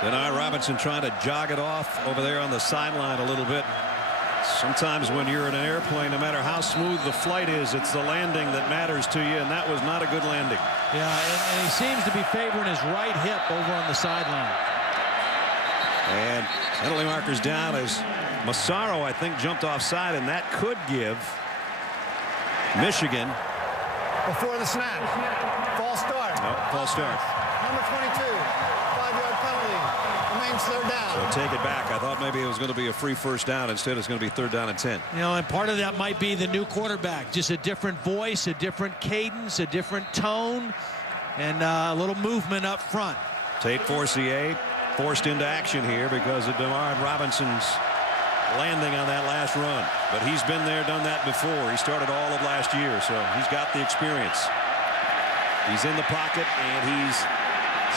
Denard Robinson trying to jog it off over there on the sideline a little bit. Sometimes when you're in an airplane, no matter how smooth the flight is, it's the landing that matters to you, and that was not a good landing. Yeah, and he seems to be favoring his right hip over on the sideline. And penalty markers down as Massaro, I think, jumped offside, and that could give Michigan. Before the snap. False start. No, false start. Number 22. 5-yard penalty. Remains third down. So take it back. I thought maybe it was going to be a free first down. Instead, it's going to be 3rd down and 10. You know, and part of that might be the new quarterback. Just a different voice, a different cadence, a different tone, and a little movement up front. Tate Forcier forced into action here because of Denard Robinson's landing on that last run. But he's been there, done that before. He started all of last year, so he's got the experience. He's in the pocket, and he's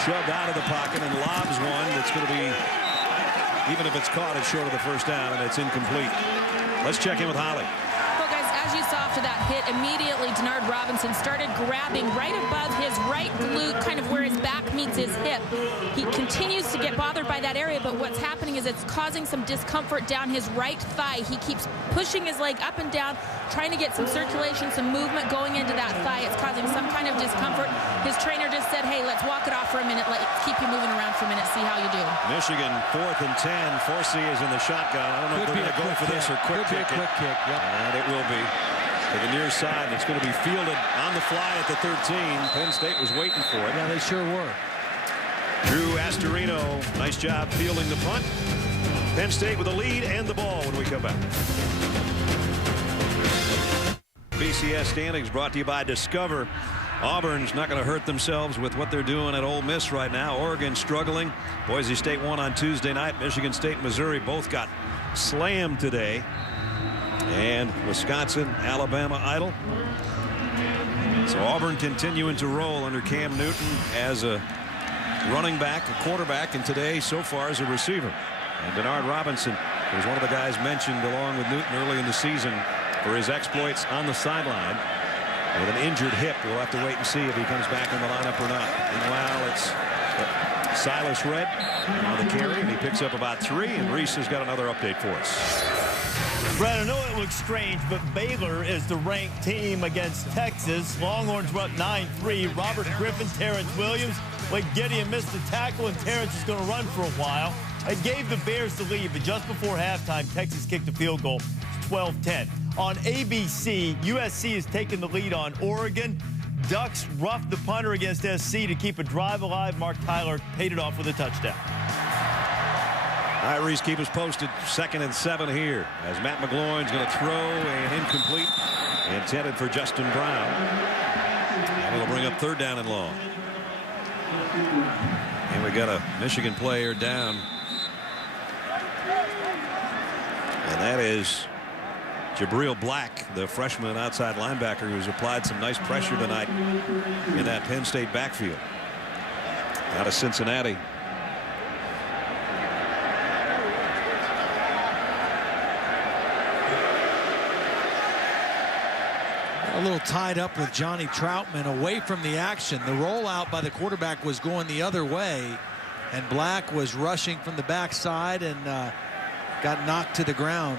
shoved out of the pocket and lobs one that's going to be, even if it's caught, it's short of the first down, and it's incomplete. Let's check in with Holly. Well, guys, as you saw after that hit, immediately Denard Robinson started grabbing right above his right glute, kind of where his back meets his hip. He continues to get bothered by that area, but what's happening is it's causing some discomfort down his right thigh. He keeps pushing his leg up and down, trying to get some circulation, some movement going into that thigh. It's causing some kind of discomfort. His trainer just said, hey, let's walk it off for a minute. Let's keep you moving around for a minute, see how you do. Michigan 4th and 10. Forcier is in the shotgun. I don't know if they're going to go for this or quick kick. Quick kick, yep. And it will be to the near side. It's going to be fielded on the fly at the 13. Penn State was waiting for it. Yeah, they sure were. Drew Astorino, nice job fielding the punt. Penn State with a lead and the ball when we come back. BCS standings brought to you by Discover. Auburn's not going to hurt themselves with what they're doing at Ole Miss right now. Oregon struggling. Boise State won on Tuesday night. Michigan State and Missouri both got slammed today. And Wisconsin, Alabama idle. So Auburn continuing to roll under Cam Newton as a running back, a quarterback, and today so far as a receiver. And Denard Robinson was one of the guys mentioned along with Newton early in the season for his exploits on the sideline. With an injured hip, we'll have to wait and see if he comes back in the lineup or not. Meanwhile, it's Silas Red on the carry, and he picks up about 3, and Reese has got another update for us. Brad, I know it looks strange, but Baylor is the ranked team against Texas. Longhorns were up 9-3. Robert Griffin, Terrence Williams. Wade Gideon missed the tackle, and Terrence is going to run for a while. It gave the Bears the lead, but just before halftime, Texas kicked a field goal. 12-10. On ABC, USC has taken the lead on Oregon. Ducks roughed the punter against SC to keep a drive alive. Mark Tyler paid it off with a touchdown. All right, Reese, keep us posted. 2nd and 7 here as Matt McGloin's going to throw and incomplete. Intended for Justin Brown. And it'll bring up 3rd down and long. And we got a Michigan player down. And that is Jabril Black, the freshman outside linebacker who's applied some nice pressure tonight in that Penn State backfield. Out of Cincinnati. A little tied up with Johnny Troutman away from the action. The rollout by the quarterback was going the other way, and Black was rushing from the backside and got knocked to the ground.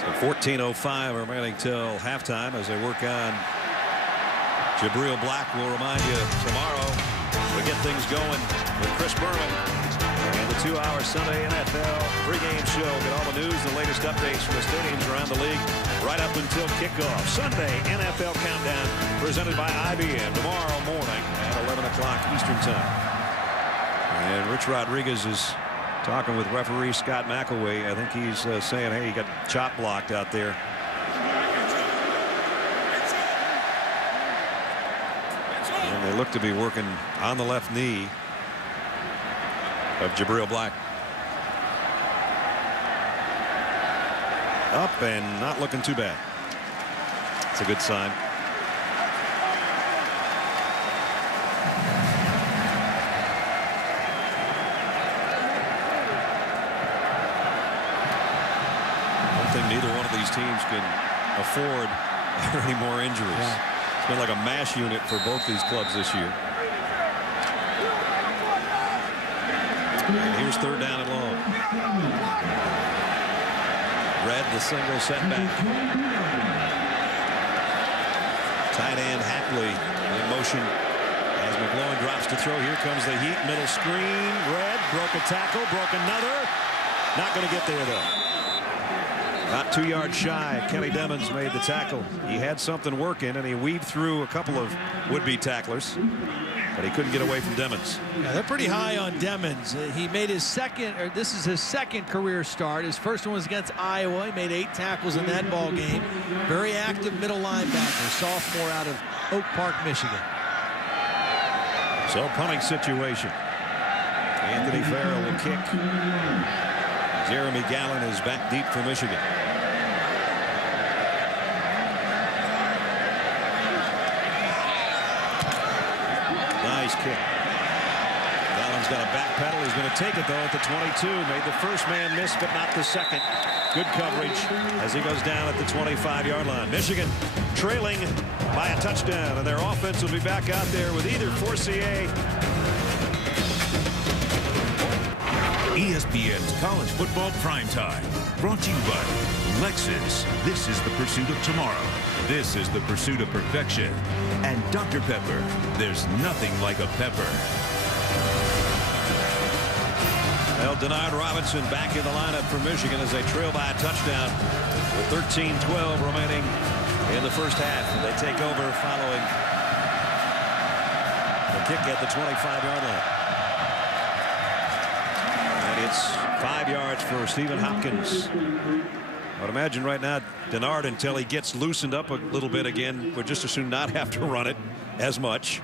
So 14:05 remaining till halftime as they work on Jabril Black. Will remind you tomorrow we get things going with Chris Berman and the 2-hour Sunday NFL pregame show. Get all the news, the latest updates from the stadiums around the league right up until kickoff. Sunday NFL Countdown presented by IBM tomorrow morning at 11 o'clock Eastern Time. And Rich Rodriguez is talking with referee Scott McElway. I think he's saying, hey, you got chop blocked out there. And they look to be working on the left knee of Jabril Black. Up and not looking too bad. It's a good sign. Neither one of these teams can afford any more injuries. Yeah. It's been like a mash unit for both these clubs this year. And here's third down and long. Red, the single setback. Tight end Hackley in motion as McGloin drops to throw. Here comes the heat. Middle screen. Red broke a tackle, broke another. Not going to get there, though. About 2 yards shy. Kenny Demmons made the tackle. He had something working, and he weaved through a couple of would-be tacklers, but he couldn't get away from Demmons. Yeah, they're pretty high on Demmons. He made his second, or this is his second career start. His first one was against Iowa. He made 8 tackles in that ball game. Very active middle linebacker, sophomore out of Oak Park, Michigan. So punting situation. Anthony Farrell will kick. Jeremy Gallen is back deep for Michigan. Nice kick. Gallen's got a back pedal. He's going to take it, though, at the 22. Made the first man miss, but not the second. Good coverage as he goes down at the 25-yard line. Michigan trailing by a touchdown, and their offense will be back out there with either Forcier. ESPN's College Football Primetime. Brought to you by Lexus. This is the pursuit of tomorrow. This is the pursuit of perfection. And Dr. Pepper. There's nothing like a pepper. Well, Denard Robinson back in the lineup for Michigan as they trail by a touchdown with 13-12 remaining in the first half. They take over following the kick at the 25-yard line. It's 5 yards for Stephen Hopkins. I would imagine right now Denard, until he gets loosened up a little bit again, would just as soon not have to run it as much.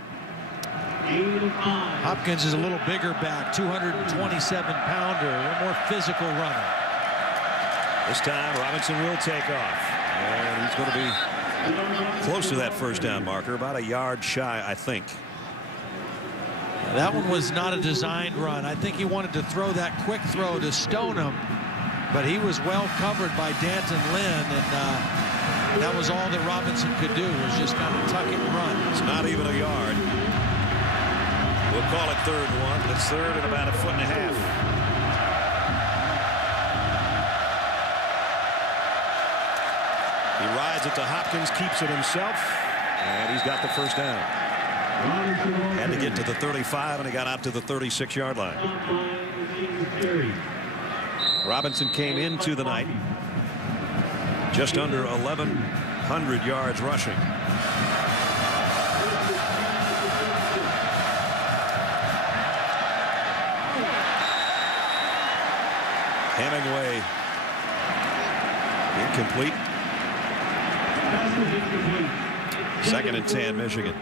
Hopkins is a little bigger back, 227-pounder, a little more physical runner. This time Robinson will take off, and he's going to be close to that first down marker, about a yard shy, I think. That one was not a designed run. I think he wanted to throw that quick throw to stone him, but he was well covered by Danton Lynn, and that was all that Robinson could do, was just kind of tuck it and run. It's not even a yard. We'll call it 3rd and 1. It's 3rd and about 1.5 feet. He rides it to Hopkins, keeps it himself, and he's got the first down. Had to get to the 35, and he got out to the 36-yard line. Robinson came into the night just under 1,100 yards rushing. Hemingway incomplete. 2nd and 10, Michigan.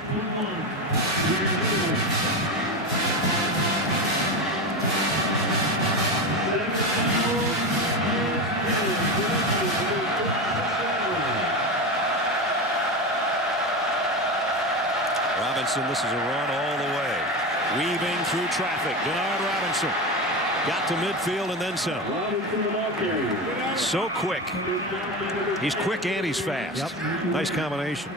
Robinson, this is a run all the way. Weaving through traffic. Denard Robinson got to midfield and then some. So quick. He's quick and he's fast. Yep. Nice combination.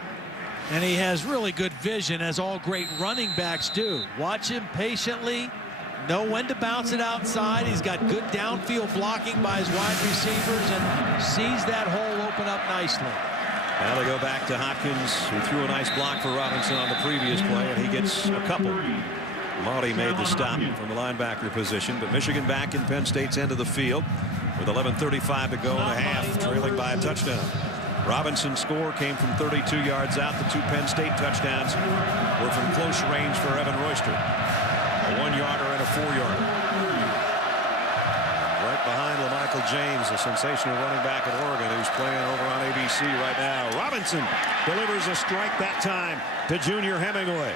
And he has really good vision, as all great running backs do. Watch him patiently, know when to bounce it outside. He's got good downfield blocking by his wide receivers and sees that hole open up nicely. Now they go back to Hopkins, who threw a nice block for Robinson on the previous play, and he gets a couple. Maudie made the stop from the linebacker position, but Michigan back in Penn State's end of the field with 11:35 to go in the half, trailing by a touchdown. Robinson's score came from 32 yards out. The 2 Penn State touchdowns were from close range for Evan Royster. A 1-yarder and a 4-yarder. Right behind LaMichael James, a sensational running back at Oregon, who's playing over on ABC right now. Robinson delivers a strike that time to Junior Hemingway.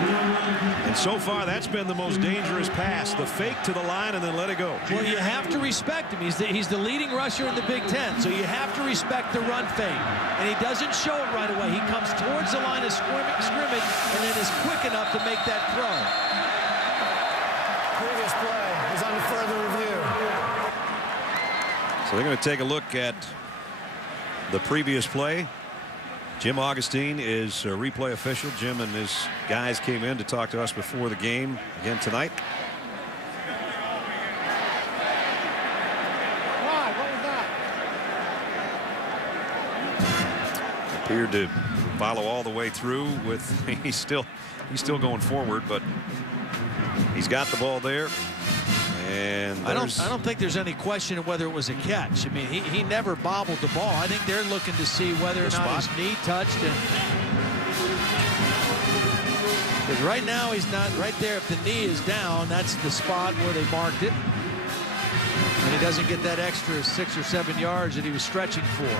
And so far, that's been the most dangerous pass. The fake to the line and then let it go. Well, you have to respect him. He's the leading rusher in the Big Ten, so you have to respect the run fake. And he doesn't show it right away. He comes towards the line of scrimmage and then is quick enough to make that throw. Previous play is under further review. So they're going to take a look at the previous play. Jim Augustine is a replay official. Jim and his guys came in to talk to us before the game again tonight. Appeared to follow all the way through with he's still going forward, but he's got the ball there. And I don't think there's any question of whether it was a catch. I mean, he never bobbled the ball. I think they're looking to see whether or not his knee touched. Because right now he's not right there. If the knee is down, that's the spot where they marked it. And he doesn't get that extra 6 or 7 yards that he was stretching for.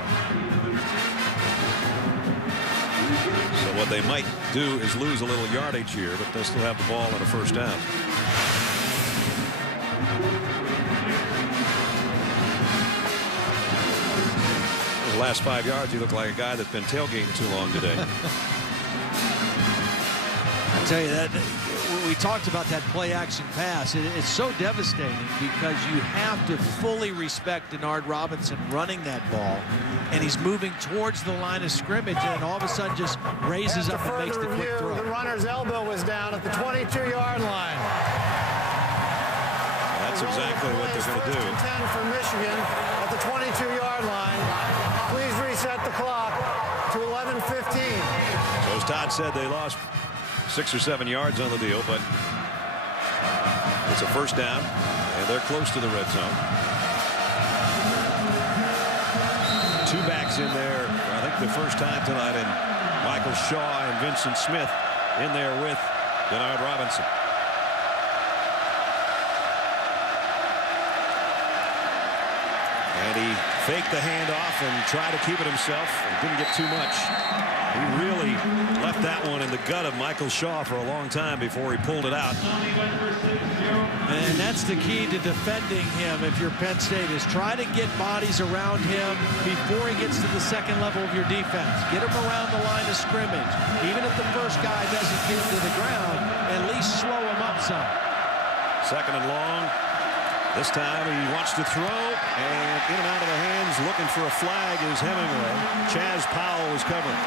So what they might do is lose a little yardage here, but they'll still have the ball on a first down. The last 5 yards, he looked like a guy that's been tailgating too long today. I tell you that we talked about that play action pass. It's so devastating because you have to fully respect Denard Robinson running that ball, and he's moving towards the line of scrimmage, and all of a sudden just raises up and makes the quick throw. The runner's elbow was down at the 22-yard line. That's exactly what they're going to do. 10 for Michigan at the 22-yard line. Please reset the clock to 11:15. So as Todd said, they lost 6 or 7 yards on the deal, but it's a first down, and they're close to the red zone. 2 backs in there, I think the first time tonight, and Michael Shaw and Vincent Smith in there with Denard Robinson. And he faked the handoff and tried to keep it himself and didn't get too much. He really left that one in the gut of Michael Shaw for a long time before he pulled it out. And that's the key to defending him if you're Penn State, is try to get bodies around him before he gets to the second level of your defense. Get him around the line of scrimmage. Even if the first guy doesn't get to the ground, at least slow him up some. Second and long. This time he wants to throw, and in and out of the hands, looking for a flag is Hemingway. Chaz Powell was covering.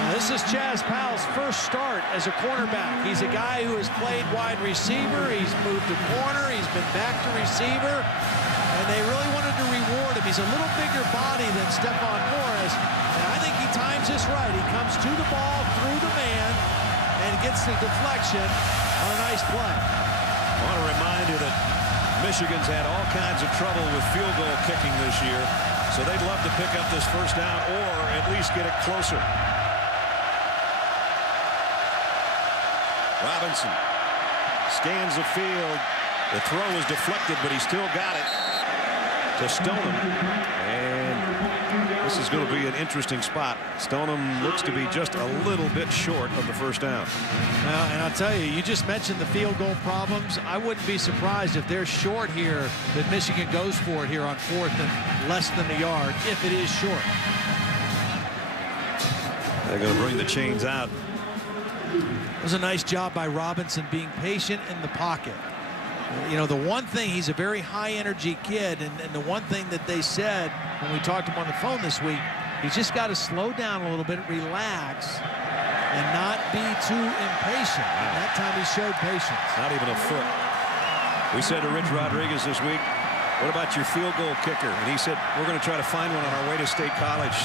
Now, this is Chaz Powell's first start as a cornerback. He's a guy who has played wide receiver. He's moved to corner. He's been back to receiver. And they really wanted to reward him. He's a little bigger body than Stephon Morris. And I think he times this right. He comes to the ball through the man and gets the deflection on a nice play. I want to remind you that Michigan's had all kinds of trouble with field goal kicking this year, so they'd love to pick up this first down or at least get it closer. Robinson scans the field. The throw was deflected, but he still got it to Stoneham. And this is going to be an interesting spot. Stoneham looks to be just a little bit short of the first down. Well, and I'll tell you, you just mentioned the field goal problems. I wouldn't be surprised if they're short here, that Michigan goes for it here on 4th and less than a yard, if it is short. They're going to bring the chains out. It was a nice job by Robinson being patient in the pocket. You know, the one thing, he's a very high-energy kid, and the one thing that they said when we talked to him on the phone this week, he's just got to slow down a little bit, relax, and not be too impatient. And that time he showed patience. Not even a foot. We said to Rich Rodriguez this week, what about your field goal kicker? And he said, we're going to try to find one on our way to State College.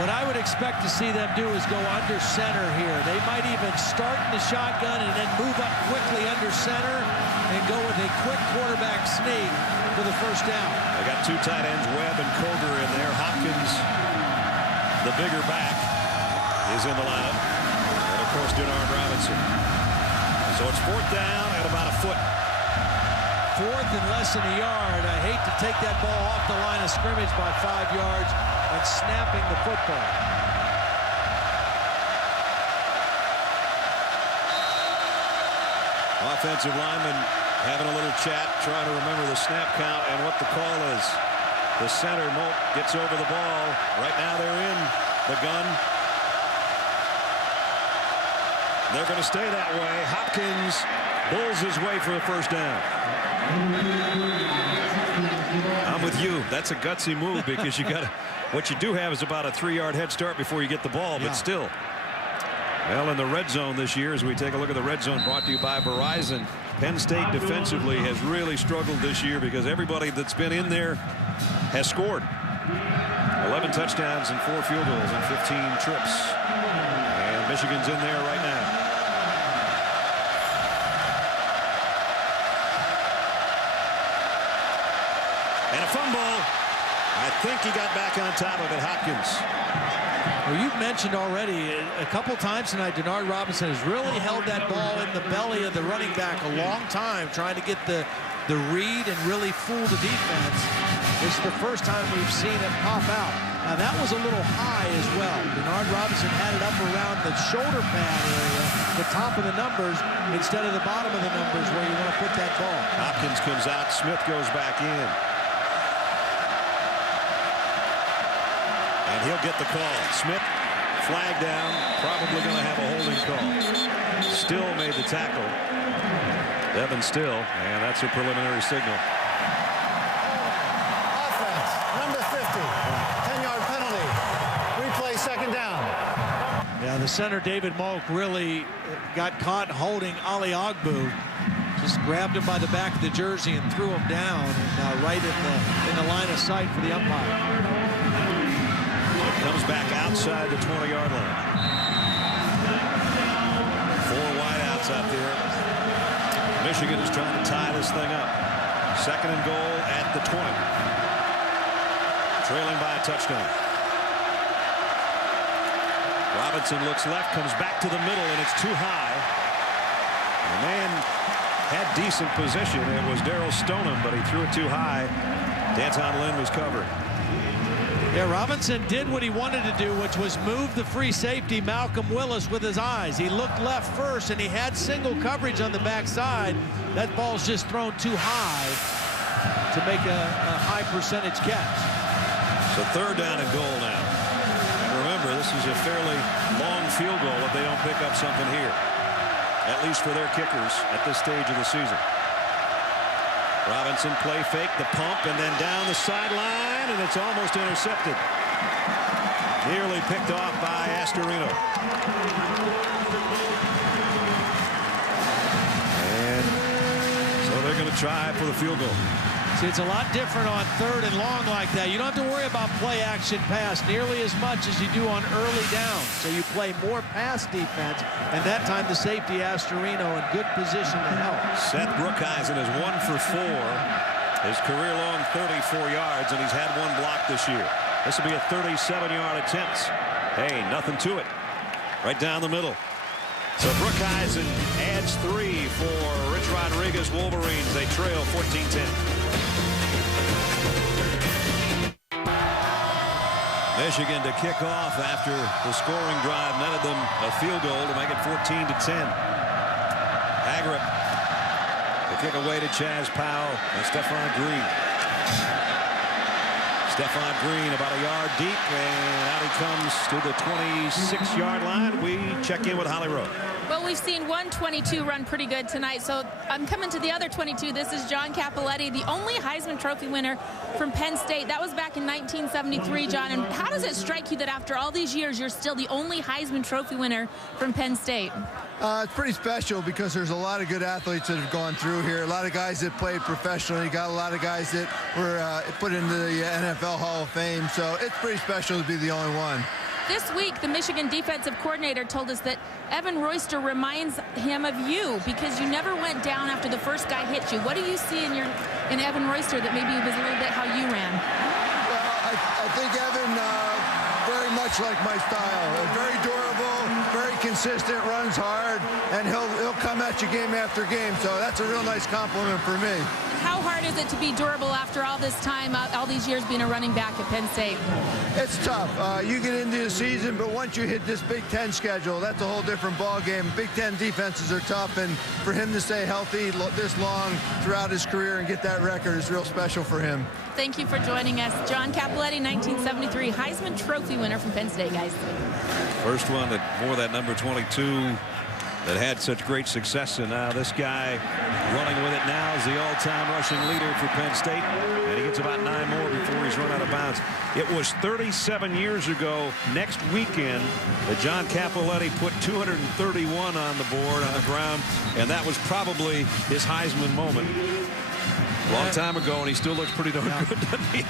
What I would expect to see them do is go under center here. They might even start in the shotgun and then move up quickly under center and go with a quick quarterback sneak for the first down. They got 2 tight ends, Webb and Koger, in there. Hopkins, the bigger back, is in the lineup. And, of course, Denard Robinson. So it's 4th down at about a foot. 4th and less than a yard. I hate to take that ball off the line of scrimmage by 5 yards and snapping the football. Offensive lineman having a little chat, trying to remember the snap count and what the call is. The center, Molt, gets over the ball. Right now they're in the gun. They're going to stay that way. Hopkins bulls his way for a first down. I'm with you. That's a gutsy move because you got to. What you do have is about a 3-yard head start before you get the ball, but still. Well, in the red zone this year, as we take a look at the red zone brought to you by Verizon, Penn State defensively has really struggled this year because everybody that's been in there has scored. 11 touchdowns and 4 field goals and 15 trips. And Michigan's in there right now. And a fumble. I think he got back on top of it, Hopkins. Well, you've mentioned already a couple times tonight, Denard Robinson has really held that ball in the belly of the running back a long time, trying to get the read and really fool the defense. This is the first time we've seen it pop out. Now, that was a little high as well. Denard Robinson had it up around the shoulder pad area, the top of the numbers, instead of the bottom of the numbers where you want to put that ball. Hopkins comes out. Smith goes back in. And he'll get the call. Smith, flag down, probably going to have a holding call. Still made the tackle. Devin Still, and that's a preliminary signal. Offense, number 50, 10-yard penalty. Replay, second down. Yeah, the center, David Moak, really got caught holding Ali Ogbu. Just grabbed him by the back of the jersey and threw him down, and right in the line of sight for the umpire. Comes back outside the 20-yard line. 4 wideouts out there. Michigan is trying to tie this thing up. 2nd and goal at the 20. Trailing by a touchdown. Robinson looks left, comes back to the middle, and it's too high. The man had decent position. It was Darryl Stoneham, but he threw it too high. Danton Lynn was covered. Yeah, Robinson did what he wanted to do, which was move the free safety Malcolm Willis with his eyes. He looked left first, and he had single coverage on the backside. That ball's just thrown too high to make a high percentage catch. So 3rd down and goal now. And remember, this is a fairly long field goal if they don't pick up something here, at least for their kickers at this stage of the season. Robinson play fake, the pump, and then down the sideline, and it's almost intercepted. Nearly picked off by Astorino. And so they're going to try for the field goal. See, it's a lot different on 3rd and long like that. You don't have to worry about play action pass nearly as much as you do on early down. So you play more pass defense, and that time the safety Astorino in good position to help. Seth Brookhuizen is 1 for 4. His career long 34 yards, and he's had 1 block this year. This will be a 37-yard attempt. Hey, nothing to it. Right down the middle. So Brookhuizen adds 3 for Rich Rodriguez Wolverines. They trail 14-10. Michigan to kick off after the scoring drive netted them a field goal to make it 14-10. Agripp, the kick away to Chaz Powell and Stephon Green. Stephon Green about a yard deep, and out he comes to the 26-yard line. We check in with Holly Rowe. Well, we've seen 122 run pretty good tonight, so I'm coming to the other 22. This is John Cappelletti, the only Heisman Trophy winner from Penn State. That was back in 1973, John. And how does it strike you that after all these years, you're still the only Heisman Trophy winner from Penn State? It's pretty special because there's a lot of good athletes that have gone through here. A lot of guys that played professionally. You got a lot of guys that were put into the NFL Hall of Fame. So it's pretty special to be the only one. This week, the Michigan defensive coordinator told us that Evan Royster reminds him of you because you never went down after the first guy hit you. What do you see in Evan Royster that maybe was a little bit how you ran? Well, I think Evan very much like my style. Very durable, very consistent, runs hard, and he'll come at you game after game. So that's a real nice compliment for me. How hard is it to be durable after all this time, all these years being a running back at Penn State? It's tough. You get into the season, but once you hit this Big Ten schedule, that's a whole different ball game. Big Ten defenses are tough, and for him to stay healthy this long throughout his career and get that record is real special for him. Thank you for joining us. John Cappelletti, 1973 Heisman Trophy winner from Penn State, guys. First one that wore that number 22 that had such great success, and now this guy running with it now is the all-time rushing leader for Penn State, and he gets about 9 more before he's run out of bounds. It was 37 years ago next weekend that John Cappelletti put 231 on the board on the ground, and that was probably his Heisman moment. Long time ago, and he still looks pretty darn good, doesn't he?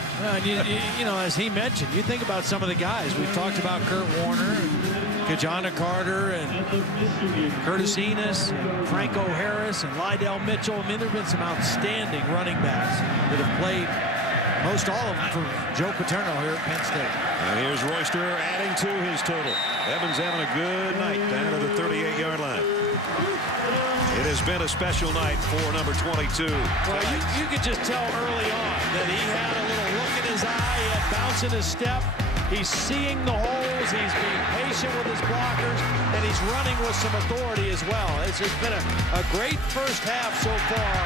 You know, as he mentioned, you think about some of the guys. We've talked about Kurt Warner, and Kajana Carter, and Curtis Enos, and Franco Harris, and Lydell Mitchell. I mean, there have been some outstanding running backs that have played, most all of them, for Joe Paterno here at Penn State. And here's Royster adding to his total. Evans having a good night down to the 38-yard line. It has been a special night for number 22. Well, you could just tell early on that he had a little look in his eye. He had bounce in his step. He's seeing the holes. He's being patient with his blockers, and he's running with some authority as well. It's just been a great first half so far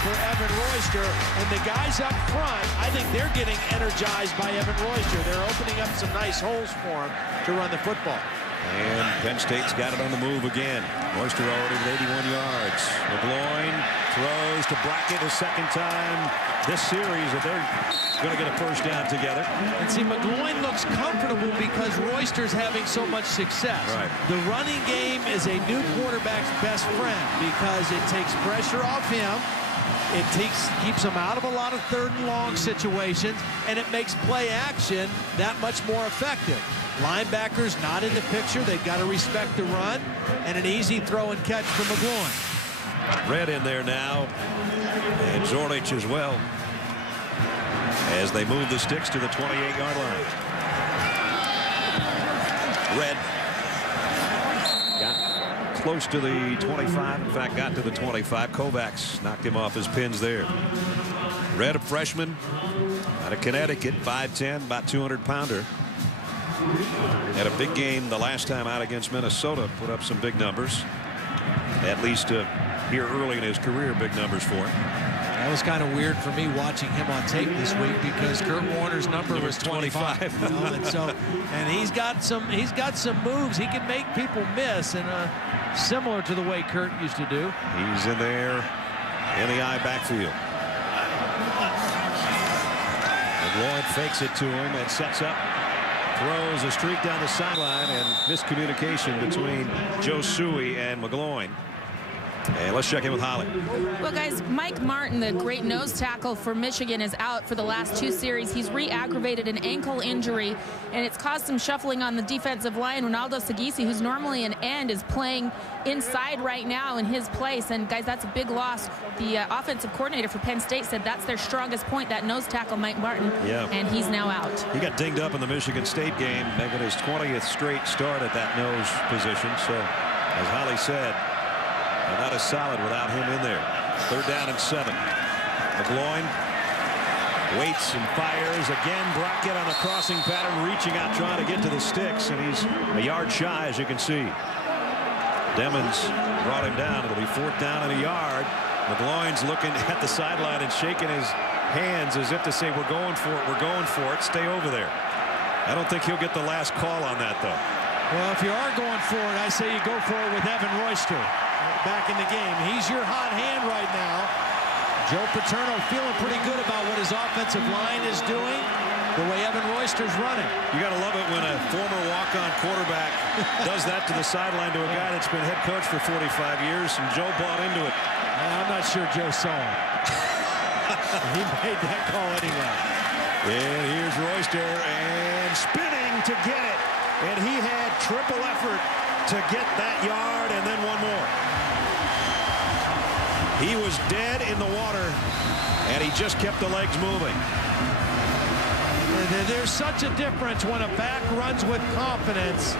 for Evan Royster. And the guys up front, I think they're getting energized by Evan Royster. They're opening up some nice holes for him to run the football. And Penn State's got it on the move again. Royster already with 81 yards. McGloin throws to Brackett a second time this series, that they're going to get a first down together. And see, McGloin looks comfortable because Royster's having so much success. Right. The running game is a new quarterback's best friend because it takes pressure off him. It keeps him out of a lot of third and long situations, and it makes play action that much more effective. Linebackers not in the picture. They've got to respect the run, and an easy throw and catch for McGloin. Red in there now, and Zorlich as well, as they move the sticks to the 28-yard line. Red got close to the 25. In fact, got to the 25. Kovacs knocked him off his pins there. Red, a freshman out of Connecticut, 5'10", about 200-pounder. Had a big game the last time out against Minnesota, put up some big numbers. At least here early in his career, big numbers for him. That was kind of weird for me watching him on tape this week because Kurt Warner's number was 25. You know, and he's got some moves. He can make people miss, and similar to the way Kurt used to do. He's in there in the I backfield. McGloin fakes it to him and sets up. Throws a streak down the sideline, and miscommunication between Joe Suey and McGloin. And let's check in with Holly. Well, guys, Mike Martin, the great nose tackle for Michigan, is out for the last 2 series. He's re-aggravated an ankle injury, and it's caused some shuffling on the defensive line. Ronaldo Sagisi, who's normally an end, is playing inside right now in his place. And, guys, that's a big loss. The offensive coordinator for Penn State said that's their strongest point, that nose tackle, Mike Martin, and he's now out. He got dinged up in the Michigan State game, making his 20th straight start at that nose position. So, as Holly said, they're not as solid without him in there. 3rd down and 7. McGloin waits and fires again. Brackett on the crossing pattern, reaching out, trying to get to the sticks, and he's a yard shy, as you can see. Demons brought him down. It'll be 4th down and a yard. McGloin's looking at the sideline and shaking his hands as if to say, we're going for it, we're going for it, stay over there. I don't think he'll get the last call on that, though. Well, if you are going for it, I say you go for it with Evan Royster back in the game. He's your hot hand right now. Joe Paterno feeling pretty good about what his offensive line is doing, the way Evan Royster's running. You got to love it when a former walk-on quarterback does that to the sideline to a guy that's been head coach for 45 years, and Joe bought into it. I'm not sure Joe saw it. He made that call anyway. And here's Royster, and spinning to get it. And he had triple effort to get that yard and then one more. He was dead in the water, and he just kept the legs moving. There's such a difference when a back runs with confidence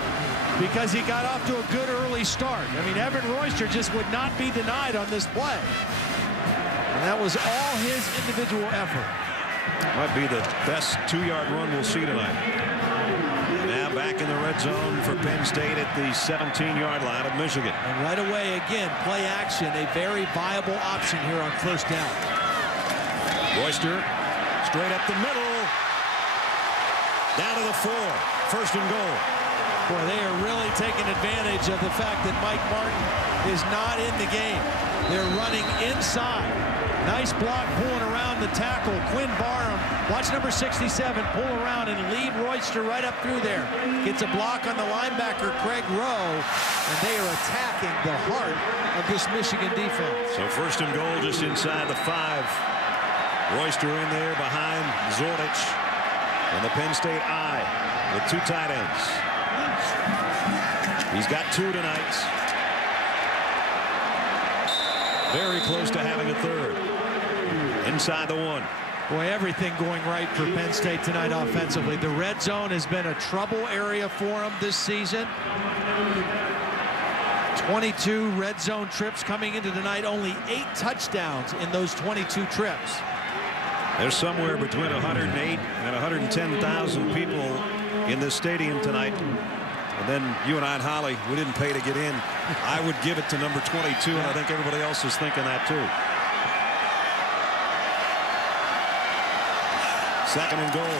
because he got off to a good early start. I mean, Evan Royster just would not be denied on this play. And that was all his individual effort. Might be the best 2-yard run we'll see tonight. Now back in the red zone for Penn State at the 17-yard line of Michigan. And right away, again, play action, a very viable option here on 1st down. Royster straight up the middle. Down to the 4. 1st and goal. Boy, they are really taking advantage of the fact that Mike Martin is not in the game. They're running inside. Nice block pulling around the tackle. Quinn Barham, watch number 67, pull around and lead Royster right up through there. Gets a block on the linebacker, Craig Rowe, and they are attacking the heart of this Michigan defense. So first and goal just inside the 5. Royster in there behind Zordich and the Penn State I with 2 tight ends. He's got 2 tonight. Very close to having a 3rd. Inside the 1. Boy, everything going right for Penn State tonight offensively. The red zone has been a trouble area for them this season. 22 red zone trips coming into tonight. Only 8 touchdowns in those 22 trips. There's somewhere between 108 and 110,000 people in this stadium tonight. And then you and I and Holly, we didn't pay to get in. I would give it to number 22, and I think everybody else is thinking that too. Second and goal.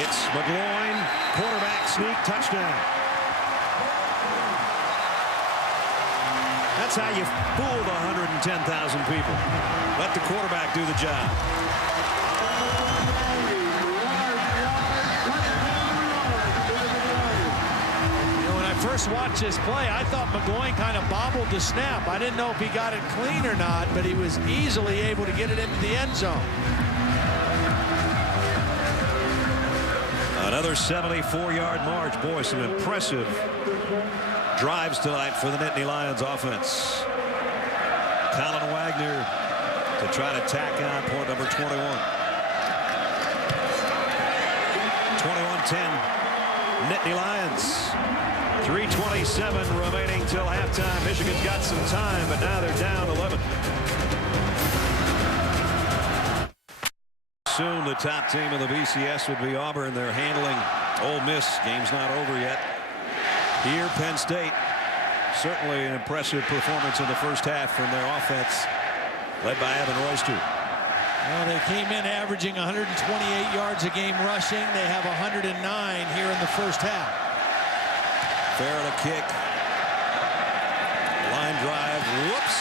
It's McGloin, quarterback sneak, touchdown. That's how you fool the 110,000 people. Let the quarterback do the job. First watch this play, I thought McGloin kind of bobbled the snap. I didn't know if he got it clean or not, but he was easily able to get it into the end zone. Another 74-yard march. Boy, some impressive drives tonight for the Nittany Lions offense. Colin Wagner to try to tack on point number 21. 21-10, Nittany Lions. 3:27 remaining till halftime. Michigan's got some time, but now they're down 11. Soon the top team of the BCS would be Auburn. They're handling Ole Miss. Game's not over yet. Here, Penn State. Certainly an impressive performance in the first half from their offense, led by Evan Royster. Well, they came in averaging 128 yards a game rushing. They have 109 here in the first half. Farrell a kick. Line drive. Whoops.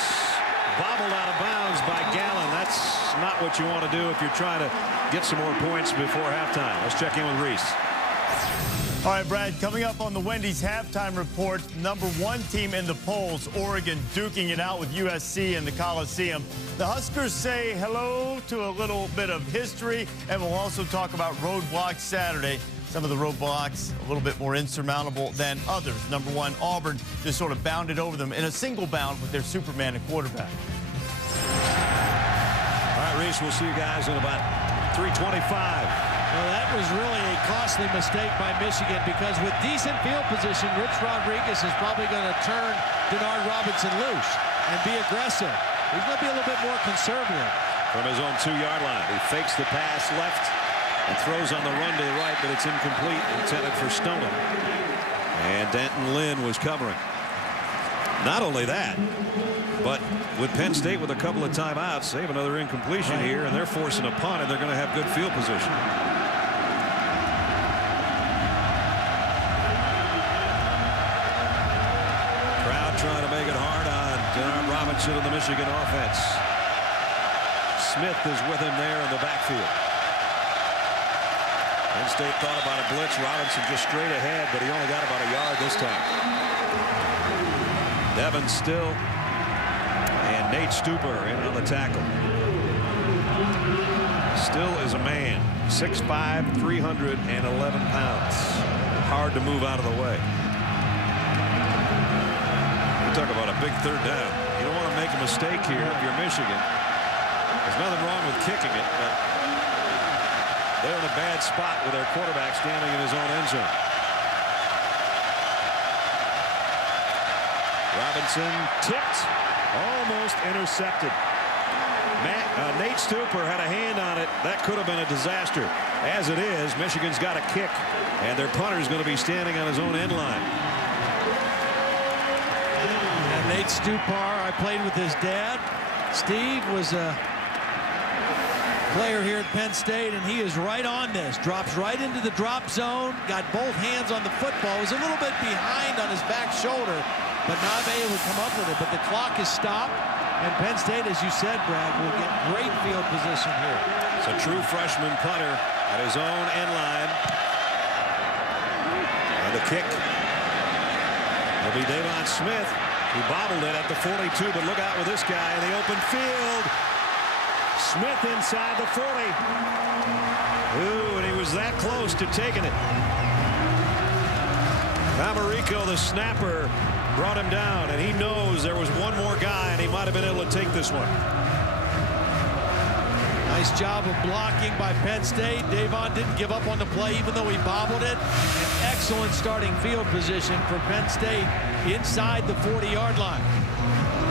Bobbled out of bounds by Gallen. That's not what you want to do if you're trying to get some more points before halftime. Let's check in with Reese. All right, Brad, coming up on the Wendy's halftime report, #1 team in the polls, Oregon, duking it out with USC in the Coliseum. The Huskers say hello to a little bit of history, and we'll also talk about roadblocks Saturday. Some of the roadblocks a little bit more insurmountable than others. #1, Auburn just sort of bounded over them in a single bound with their Superman at quarterback. All right, Reese, we'll see you guys in about 3:25. Well, that was really a costly mistake by Michigan because with decent field position, Rich Rodriguez is probably going to turn Denard Robinson loose and be aggressive. He's going to be a little bit more conservative. From his own 2-yard line, he fakes the pass left and throws on the run to the right, but it's incomplete, intended for Stoneham. And Danton Lynn was covering. Not only that, but with Penn State with a couple of timeouts, they have another incompletion here, and they're forcing a punt, and they're going to have good field position. Crowd trying to make it hard on Denard Robinson of the Michigan offense. Smith is with him there in the backfield. Penn State thought about a blitz. Robinson just straight ahead, but he only got about a yard this time. Devin Still and Nate Stuper in on the tackle. Still is a man, 6'5", 311 pounds. Hard to move out of the way. We talk about a big 3rd down. You don't want to make a mistake here if you're Michigan. There's nothing wrong with kicking it, but they're in a bad spot with their quarterback standing in his own end zone. Robinson tipped, almost intercepted. Nate Stuper had a hand on it. That could have been a disaster. As it is, Michigan's got a kick, and their punter's going to be standing on his own end line. And Nate Stupar, I played with his dad. Steve was a player here at Penn State, and he is right on this. Drops right into the drop zone, got both hands on the football. Was a little bit behind on his back shoulder, but not able to come up with it. But the clock is stopped, and Penn State, as you said, Brad, will get great field position here. It's a true freshman punter at his own end line. And the kick will be Davon Smith, who bobbled it at the 42, but look out with this guy in the open field. Smith inside the 40. Ooh, and he was that close to taking it. Amarico, the snapper, brought him down, and he knows there was one more guy, and he might have been able to take this one. Nice job of blocking by Penn State. Davon didn't give up on the play, even though he bobbled it. An excellent starting field position for Penn State inside the 40-yard line.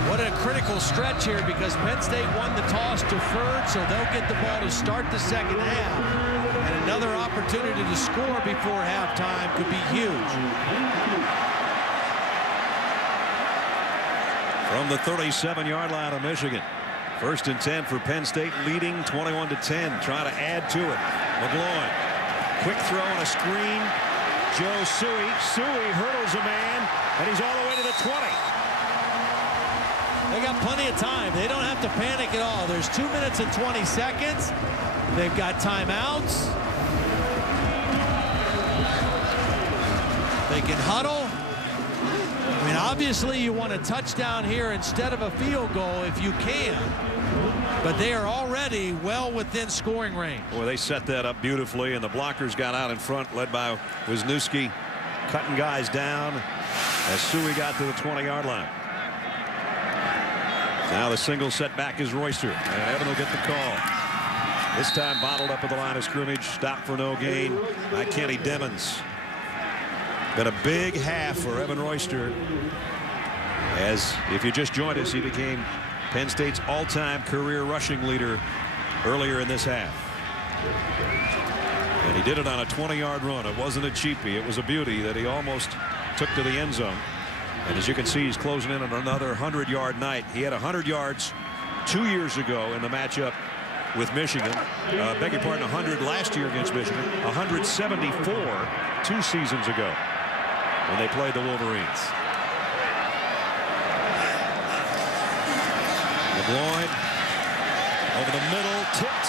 What a critical stretch here, because Penn State won the toss, deferred, so they'll get the ball to start the second half. And another opportunity to score before halftime could be huge. From the 37-yard line of Michigan. 1st and 10 for Penn State, leading 21-10. Trying to add to it. McGloin. Quick throw and a screen. Joe Suey. Suey hurdles a man, and he's all the way to the 20. They got plenty of time. They don't have to panic at all. There's 2 minutes and 20 seconds. They've got timeouts. They can huddle. I mean, obviously you want a touchdown here instead of a field goal if you can. But they are already well within scoring range. Boy, they set that up beautifully, and the blockers got out in front, led by Wisniewski, cutting guys down as Suey got to the 20-yard line. Now the single set back is Royster, and Evan will get the call. This time bottled up at the line of scrimmage, stopped for no gain by Kenny Demmons. Been a big half for Evan Royster, as if you just joined us, he became Penn State's all-time career rushing leader earlier in this half. And he did it on a 20-yard run. It wasn't a cheapie. It was a beauty that he almost took to the end zone. And as you can see, he's closing in on another 100-yard night. He had 100 yards 2 years ago in the matchup with Michigan. Beg your pardon, 100 last year against Michigan. 174 2 seasons ago when they played the Wolverines. McGloin over the middle, tipped,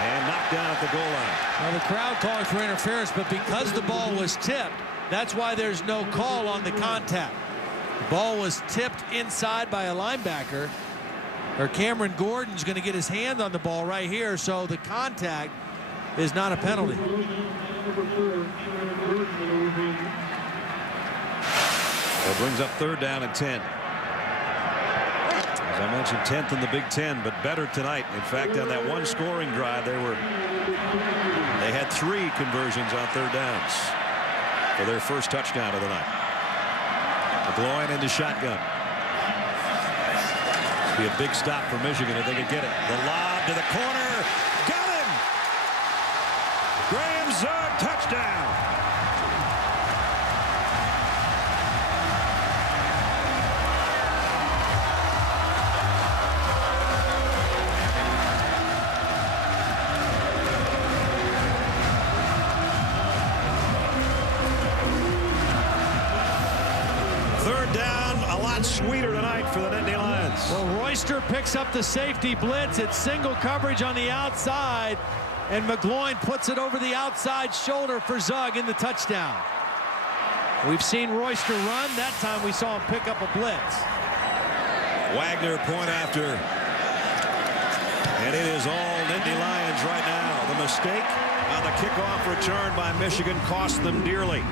and knocked down at the goal line. Now the crowd calling for interference, but because the ball was tipped, that's why there's no call on the contact. The ball was tipped inside by a linebacker. Or Cameron Gordon's going to get his hand on the ball right here, so the contact is not a penalty. That brings up 3rd down and 10. As I mentioned, 10th in the Big Ten, but better tonight. In fact, on that one scoring drive, they had 3 conversions on 3rd downs for their first touchdown of the night. McGloin into shotgun. Be a big stop for Michigan if they could get it. The lob to the corner. Got him! Graham Zug, touchdown! Sweeter tonight for the Nittany Lions. Well, Royster picks up the safety blitz. It's single coverage on the outside, and McGloin puts it over the outside shoulder for Zug in the touchdown. We've seen Royster run. That time we saw him pick up a blitz. Wagner point after, and it is all Nittany Lions right now. The mistake on the kickoff return by Michigan cost them dearly.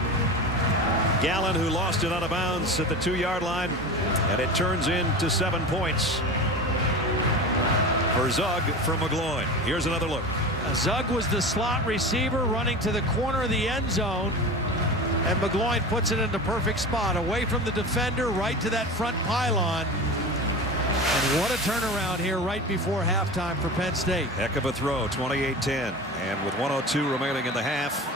Gallen, who lost it out of bounds at the 2-yard line, and it turns into 7 points for Zug from McGloin. Here's another look. Zug was the slot receiver running to the corner of the end zone, and McGloin puts it in the perfect spot, away from the defender, right to that front pylon. And what a turnaround here right before halftime for Penn State. Heck of a throw, 28-10, and with 1:02 remaining in the half,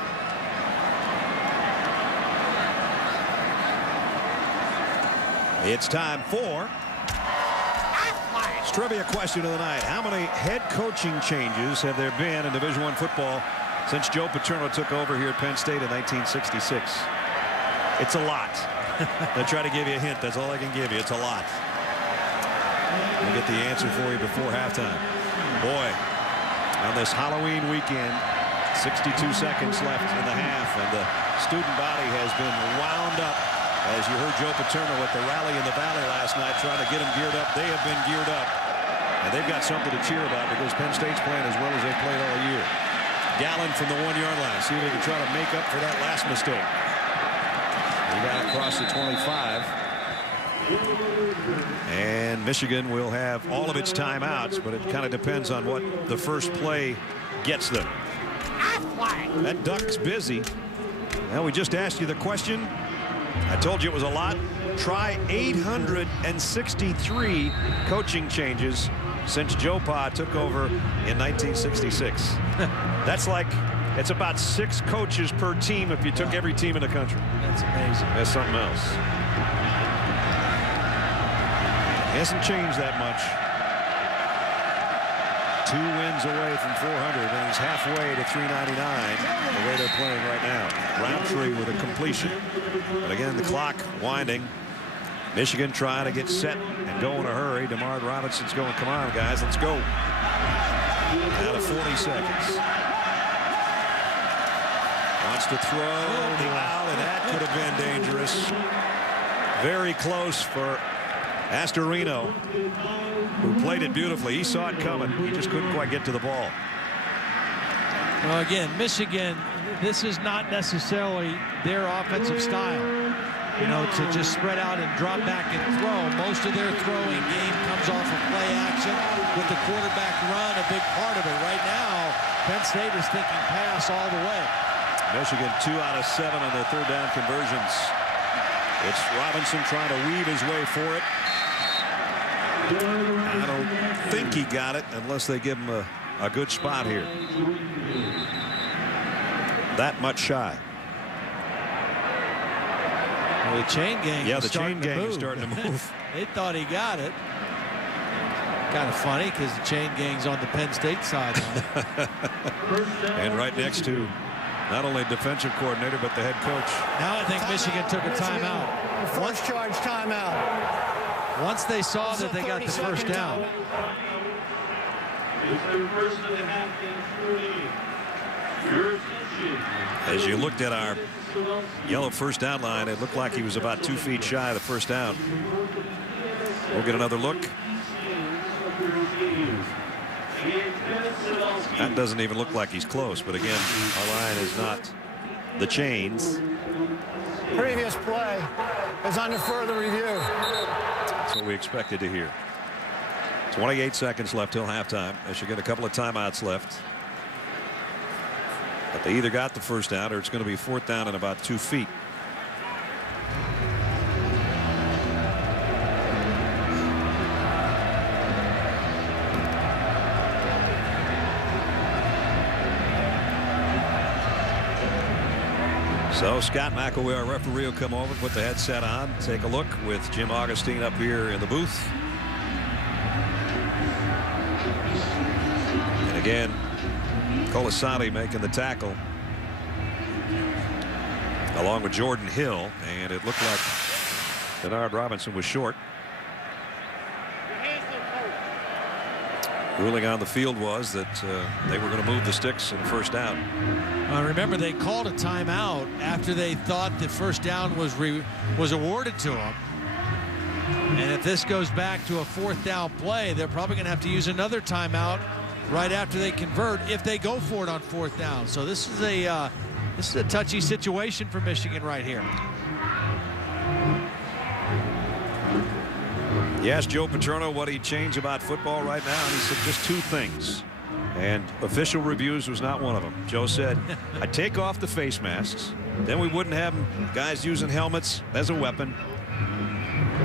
it's time for trivia question of the night. How many head coaching changes have there been in Division I football since Joe Paterno took over here at Penn State in 1966? It's a lot. I'll try to give you a hint. That's all I can give you. It's a lot. We'll get the answer for you before halftime. Boy, on this Halloween weekend, 62 seconds left in the half, and the student body has been wound up. As you heard Joe Paterno at the rally in the Valley last night trying to get them geared up. They have been geared up, and they've got something to cheer about because Penn State's playing as well as they've played all year. Gallen from the 1-yard line. See if they can try to make up for that last mistake. He got across the 25. And Michigan will have all of its timeouts, but it kind of depends on what the first play gets them. That duck's busy. Now, we just asked you the question. I told you it was a lot. Try 863 coaching changes since Joe Pa took over in 1966. That's like, it's about 6 coaches per team if you took every team in the country. That's amazing. That's something else. Hasn't changed that much. 2 wins away from 400, and he's halfway to 399 the way they're playing right now. Roundtree with a completion. But again, the clock winding. Michigan trying to get set and go in a hurry. DeMar Robinson's going, come on, guys, let's go. Out of 40 seconds. Wants to throw the out, and that could have been dangerous. Very close for Astorino, who played it beautifully. He saw it coming. He just couldn't quite get to the ball. Well, again, Michigan, this is not necessarily their offensive style. You know, to just spread out and drop back and throw. Most of their throwing game comes off of play action with the quarterback run, a big part of it. Right now, Penn State is thinking pass all the way. Michigan 2 out of 7 on their third down conversions. It's Robinson trying to weave his way for it. I don't think he got it unless they give him a good spot here. That much shy. Well, the chain gang is starting to move. They thought he got it. Kind of funny because the chain gang's on the Penn State sideline. And right next to not only defensive coordinator but the head coach. Now I think Michigan took a timeout. First charge timeout. Once they saw that they got the first down. As you looked at our yellow first down line, it looked like he was about 2 feet shy of the first down. We'll get another look. That doesn't even look like he's close, but again, our line is not the chains. Previous play is under further review. That's what we expected to hear. 28 seconds left till halftime. Michigan a couple of timeouts left. But they either got the first down or it's going to be 4th down and about 2 feet. So Scott McElway, our referee, will come over, put the headset on, take a look with Jim Augustine up here in the booth. And again, Colasani making the tackle along with Jordan Hill, and it looked like Denard Robinson was short. Ruling on the field was that they were going to move the sticks in first down. Remember, they called a timeout after they thought the first down was awarded to them. And if this goes back to a 4th down play, they're probably going to have to use another timeout right after they convert if they go for it on 4th down. So this is a touchy situation for Michigan right here. You asked Joe Paterno what he'd change about football right now, and he said just 2 things. And official reviews was not one of them. Joe said, I'd take off the face masks. Then we wouldn't have guys using helmets as a weapon.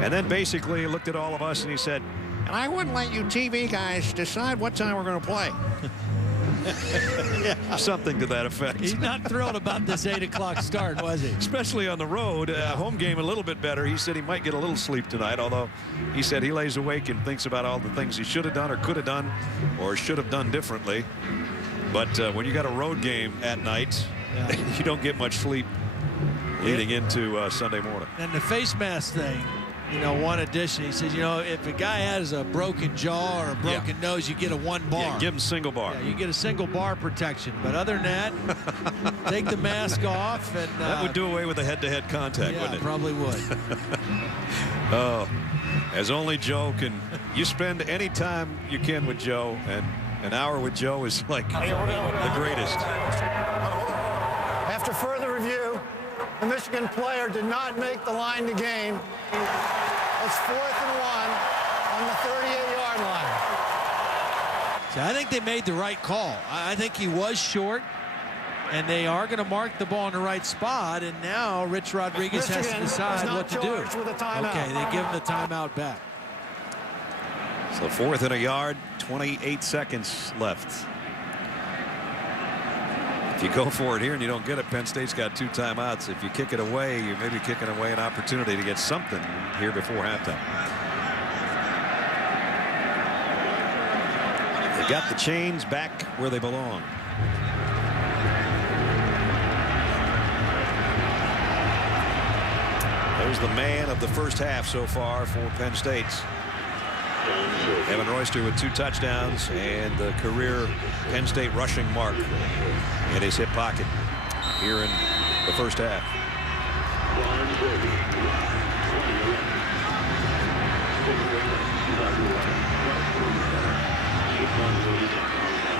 And then basically he looked at all of us and he said, and I wouldn't let you TV guys decide what time we're going to play. Yeah. Something to that effect. He's not thrilled about this 8 o'clock start, was he? Especially on the road. Home game a little bit better. He said he might get a little sleep tonight, although he said he lays awake and thinks about all the things he should have done or could have done or should have done differently. But when you got a road game at night, you don't get much sleep leading into Sunday morning. And the face mask thing, you know, one addition, he says, you know, if a guy has a broken jaw or a broken nose, you get a 1 bar. Yeah, give him single bar. Yeah, you get a single bar protection. But other than that, take the mask off. And that would do away with the head-to-head contact, wouldn't it? Probably would. Oh, as only Joe can. You spend any time you can with Joe, and an hour with Joe is like the greatest. After further review, the Michigan player did not make the line to gain. It's 4th and 1 on the 38-yard line. See, I think they made the right call. I think he was short, and they are going to mark the ball in the right spot. And now Rich Rodriguez has to decide what to do. With a timeout. Okay, they give him the timeout back. So 4th and a yard, 28 seconds left. If you go for it here and you don't get it, Penn State's got 2 timeouts. If you kick it away, you're maybe kicking away an opportunity to get something here before halftime. They got the chains back where they belong. There's the man of the first half so far for Penn State. Evan Royster with 2 touchdowns and the career Penn State rushing mark in his hip pocket here in the first half.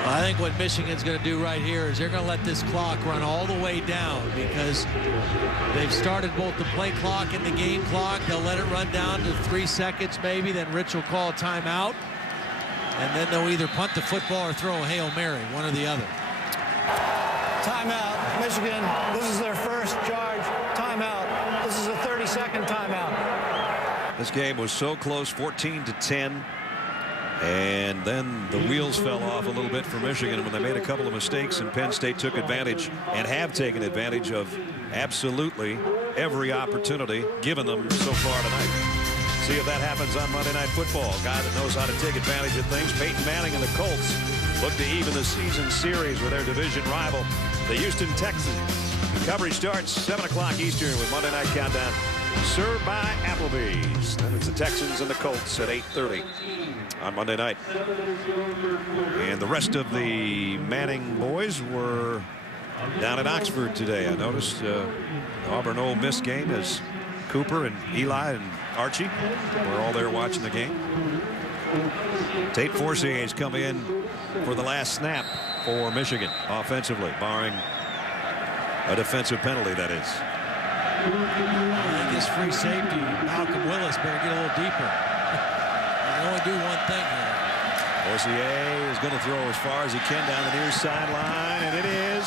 Well, I think what Michigan's going to do right here is they're going to let this clock run all the way down because they've started both the play clock and the game clock. They'll let it run down to 3 seconds maybe. Then Rich will call a timeout. And then they'll either punt the football or throw a Hail Mary, one or the other. Timeout. Michigan, this is their first charge. Timeout. This is a 30-second timeout. This game was so close, 14-10. And then the wheels fell off a little bit for Michigan when they made a couple of mistakes, and Penn State took advantage and have taken advantage of absolutely every opportunity given them so far tonight. See if that happens on Monday Night Football. A guy that knows how to take advantage of things. Peyton Manning and the Colts look to even the season series with their division rival, the Houston Texans. Coverage starts 7 o'clock Eastern with Monday Night Countdown served by Applebee's. Then it's the Texans and the Colts at 8:30 on Monday night. And the rest of the Manning boys were down in Oxford today. I noticed Auburn Ole Miss game as Cooper and Eli and Archie were all there watching the game. Tate Forcier's come in for the last snap for Michigan offensively, barring a defensive penalty, that is. I think his free safety, Malcolm Willis, better get a little deeper. They can only do one thing here. Forcier is going to throw as far as he can down the near sideline, and it is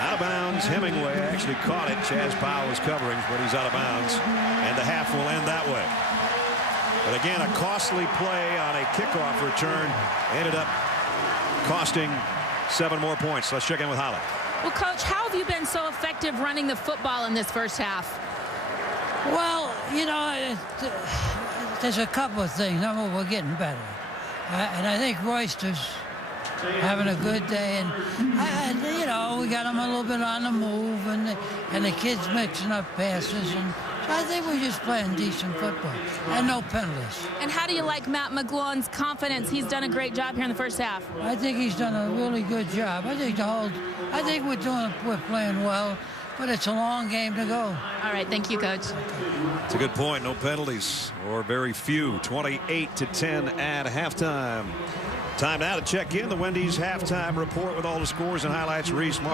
out of bounds. Hemingway actually caught it. Chaz Powell was covering, but he's out of bounds, and the half will end that way. But again, a costly play on a kickoff return ended up costing 7 more points. Let's check in with Holly. Well, Coach, how have you been so effective running the football in this first half? Well, you know, there's a couple of things. Number one, we're getting better. And I think Royster's having a good day. And, you know, we got him a little bit on the move, and the kids mixing up passes. And so I think we're just playing decent football and no penalties. And how do you like Matt McGloin's confidence? He's done a great job here in the first half. I think he's done a really good job. I think we're playing well, but it's a long game to go. All right, thank you, Coach. It's a good point. No penalties, or very few. 28-10 at halftime. Time now to check in the Wendy's halftime report with all the scores and highlights. Reese Martin.